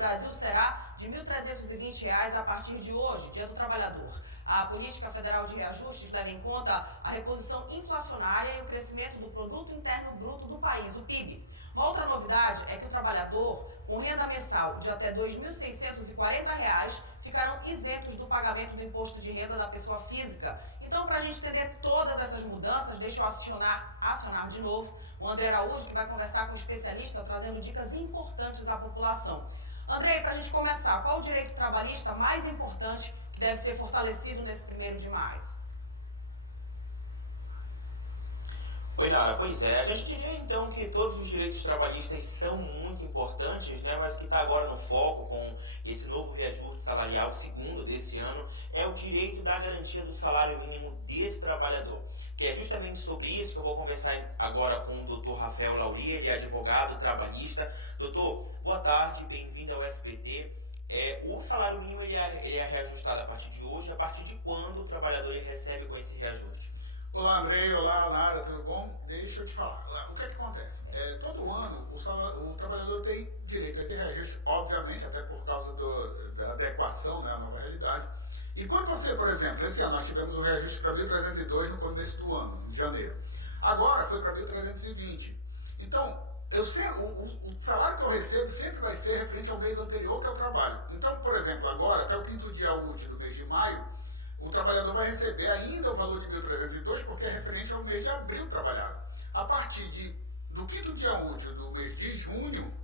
Brasil será de R$ 1.320 a partir de hoje, Dia do Trabalhador. A Política Federal de Reajustes leva em conta a reposição inflacionária e o crescimento do Produto Interno Bruto do país, o PIB. Uma outra novidade é que o trabalhador com renda mensal de até R$ 2.640 ficarão isentos do pagamento do imposto de renda da pessoa física. Então, para a gente entender todas essas mudanças, deixa eu acionar de novo o André Araújo, que vai conversar com o especialista, trazendo dicas importantes à população. André, para a gente começar, qual o direito trabalhista mais importante que deve ser fortalecido nesse 1º de maio? Oi, Nara. Pois é, a gente diria então que todos os direitos trabalhistas são muito importantes, né? Mas o que está agora no foco com esse novo reajuste salarial, segundo desse ano, é o direito da garantia do salário mínimo desse trabalhador. Que é justamente sobre isso que eu vou conversar agora com o Dr. Rafael Lauri, ele é advogado trabalhista. Doutor, boa tarde, bem-vindo ao SBT. O salário mínimo ele é reajustado a partir de hoje, a partir de quando o trabalhador ele recebe com esse reajuste? Olá, Andrei. Olá, Nara, tudo bom? Deixa eu te falar. O que é que acontece? Todo ano o trabalhador tem direito a esse reajuste, obviamente, até por causa da adequação, né, à nova realidade. E quando você, por exemplo, esse ano nós tivemos um reajuste para 1.302 no começo do ano, em janeiro. Agora foi para 1.320. Então, o salário que eu recebo sempre vai ser referente ao mês anterior que eu trabalho. Então, por exemplo, agora, até o 5º dia útil do mês de maio, o trabalhador vai receber ainda o valor de 1.302 porque é referente ao mês de abril trabalhado. A partir do 5º dia útil do mês de junho,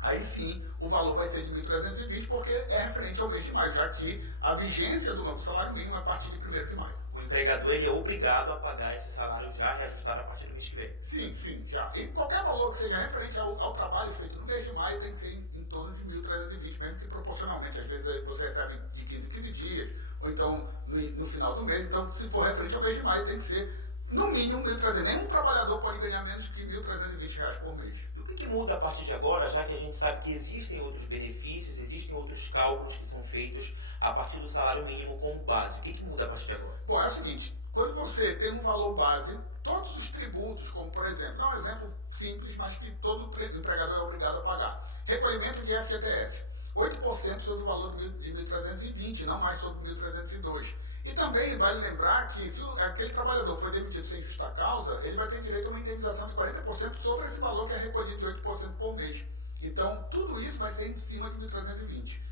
aí sim o valor vai ser de 1.320 porque é referente ao mês de maio, já que a vigência do novo salário mínimo é a partir de 1º de maio. O empregador ele é obrigado a pagar esse salário já reajustado a partir do mês que vem? Sim, já. E qualquer valor que seja referente ao trabalho feito no mês de maio tem que ser em torno de 1.320, mesmo que proporcionalmente. Às vezes você recebe de 15 em 15 dias, ou então no final do mês. Então, se for referente ao mês de maio, tem que ser no mínimo 1.300. Nenhum trabalhador pode ganhar menos que R$ 1.320 por mês. E o que muda a partir de agora, já que a gente sabe que existem outros benefícios, existem outros cálculos que são feitos a partir do salário mínimo como base? O que muda a partir de agora? Bom, é o seguinte, quando você tem um valor base, todos os tributos, como por exemplo, dá um exemplo simples, mas que todo empregador é obrigado a pagar. Recolhimento de FGTS, 8% sobre o valor de 1.320, não mais sobre 1.302. E também vale lembrar que se aquele trabalhador foi demitido sem justa causa, ele vai ter direito a uma indenização de 40% sobre esse valor que é recolhido de 8% por mês. Então, tudo isso vai ser em cima de 1.320.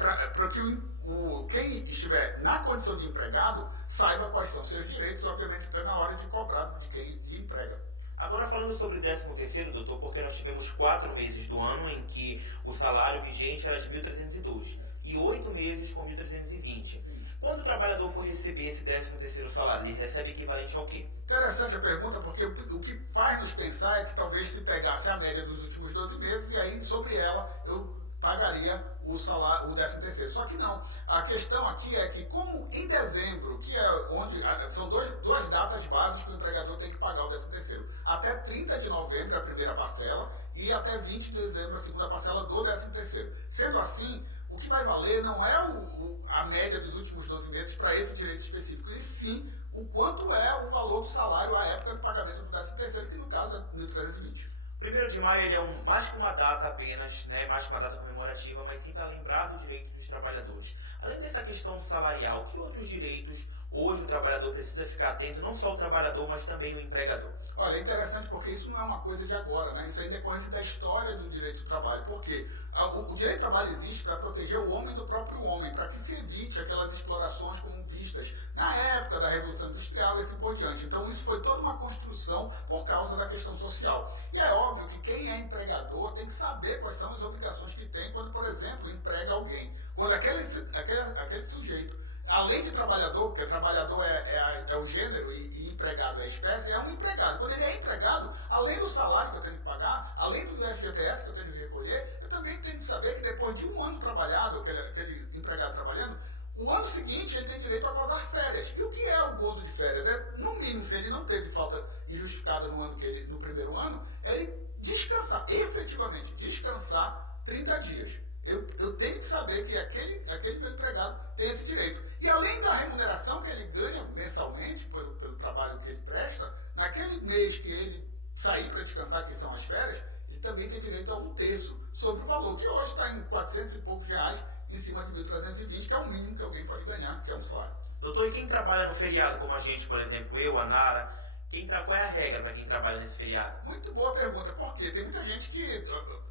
Para que quem estiver na condição de empregado saiba quais são seus direitos, obviamente até na hora de cobrar de quem lhe emprega. Agora falando sobre o 13º, doutor, porque nós tivemos 4 meses do ano em que o salário vigente era de 1.302 e 8 meses com 1.320. Quando o trabalhador for receber esse 13º salário, ele recebe equivalente ao quê? Interessante a pergunta, porque o que faz nos pensar é que talvez se pegasse a média dos últimos 12 meses e aí sobre ela eu pagaria o salário, o 13º. Só que não. A questão aqui é que como em dezembro, que é onde são duas datas básicas que o empregador tem que pagar o 13º. Até 30 de novembro a primeira parcela e até 20 de dezembro a segunda parcela do 13º. Sendo assim, o que vai valer não é a média dos últimos 12 meses para esse direito específico, e sim o quanto é o valor do salário à época do pagamento do 13º, que no caso é 1.320. 1º de maio ele é mais que uma data apenas, né, mais que uma data comemorativa, mas sim para lembrar do direito dos trabalhadores. Além dessa questão salarial, que outros direitos hoje o trabalhador precisa ficar atento, não só o trabalhador, mas também o empregador? Olha, é interessante porque isso não é uma coisa de agora, né? Isso é em decorrência da história do direito do trabalho. Por quê? O direito do trabalho existe para proteger o homem do próprio homem, para que se evite aquelas explorações como vistas na época da Revolução Industrial e assim por diante. Então isso foi toda uma construção por causa da questão social. E é óbvio que quem é empregador tem que saber quais são as obrigações que tem quando, por exemplo, emprega alguém. Quando aquele sujeito, além de trabalhador, porque trabalhador é o gênero e empregado é a espécie, é um empregado. Quando ele é empregado, além do salário que eu tenho que pagar, além do FGTS que eu tenho que recolher, eu também tenho que saber que depois de um ano trabalhado, aquele empregado trabalhando, o ano seguinte ele tem direito a gozar férias. E o que é o gozo de férias? No mínimo, se ele não teve falta injustificada no primeiro ano, é ele descansar, efetivamente, descansar 30 dias. Eu tenho que saber que aquele meu empregado tem esse direito. E além da remuneração que ele ganha mensalmente pelo trabalho que ele presta, naquele mês que ele sair para descansar, que são as férias, ele também tem direito a 1/3 sobre o valor, que hoje está em 400 e poucos reais, em cima de 1.320, que é o mínimo que alguém pode ganhar, que é um salário. Doutor, e quem trabalha no feriado, como a gente, por exemplo, eu, a Nara, qual é a regra para quem trabalha nesse feriado? Muito boa pergunta, porque tem muita gente que,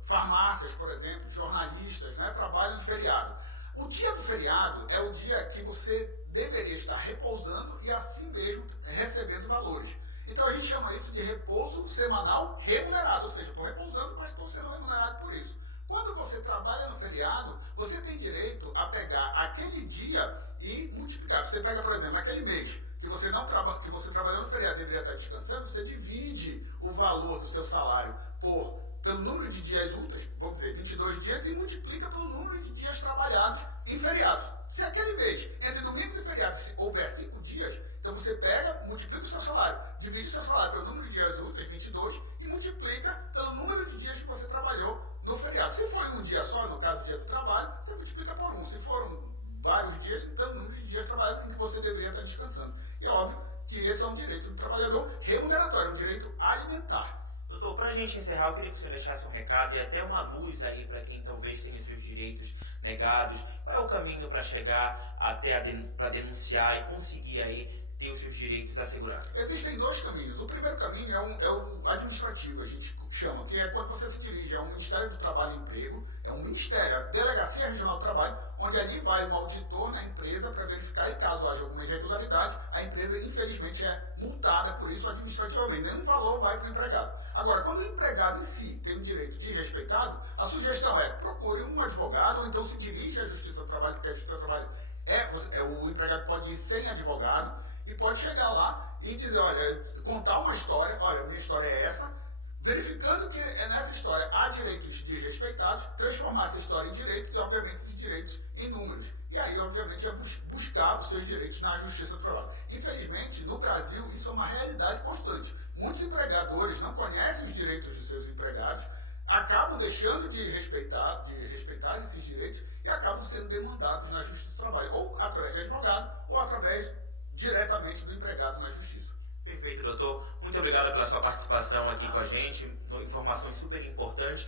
farmácias, por exemplo, jornalistas, né, trabalham de feriado. O dia do feriado é o dia que você deveria estar repousando e assim mesmo recebendo valores. Então a gente chama isso de repouso semanal remunerado, ou seja, eu estou repousando, mas estou sendo remunerado por isso. Quando você trabalha no feriado, você tem direito a pegar aquele dia e multiplicar. Você pega, por exemplo, aquele mês que você trabalhou no feriado e deveria estar descansando, você divide o valor do seu salário pelo número de dias úteis, vamos dizer, 22 dias, e multiplica pelo número de dias trabalhados em feriados. Se aquele mês, entre domingos e feriados, houver 5 dias, então você pega, multiplica o seu salário, divide o seu salário pelo número de dias úteis, 22, e multiplica pelo número de dias que você trabalhou no feriado. Se for um dia só, no caso do dia do trabalho, você multiplica por 1. Se foram vários dias, então o número de dias trabalhados em que você deveria estar descansando. E é óbvio que esse é um direito do trabalhador remuneratório, um direito alimentar. Doutor, para a gente encerrar, eu queria que você deixasse um recado e até uma luz aí para quem talvez tenha seus direitos negados. Qual é o caminho para chegar até para denunciar e conseguir aí ter os seus direitos assegurados? Existem 2 caminhos. O primeiro caminho é o administrativo, a gente chama, que é quando você se dirige ao Ministério do Trabalho e Emprego, é um ministério, a Delegacia Regional do Trabalho, onde ali vai um auditor na empresa para verificar, e caso haja alguma irregularidade, a empresa infelizmente é multada por isso administrativamente. Nenhum valor vai para o empregado. Agora, quando o empregado em si tem um direito desrespeitado, a sugestão é procure um advogado, ou então se dirige à Justiça do Trabalho, porque a Justiça do Trabalho o empregado pode ir sem advogado e pode chegar lá e dizer, olha, contar uma história, olha, minha história é essa, verificando que nessa história há direitos desrespeitados, transformar essa história em direitos e, obviamente, esses direitos em números. E aí, obviamente, é buscar os seus direitos na Justiça do Trabalho. Infelizmente, no Brasil, isso é uma realidade constante. Muitos empregadores não conhecem os direitos dos seus empregados, acabam deixando de respeitar esses direitos e acabam sendo demandados na Justiça do Trabalho, ou através de advogado, ou através diretamente do empregado na Justiça. Perfeito, doutor. Muito obrigado pela sua participação aqui com a gente. Informações super importantes.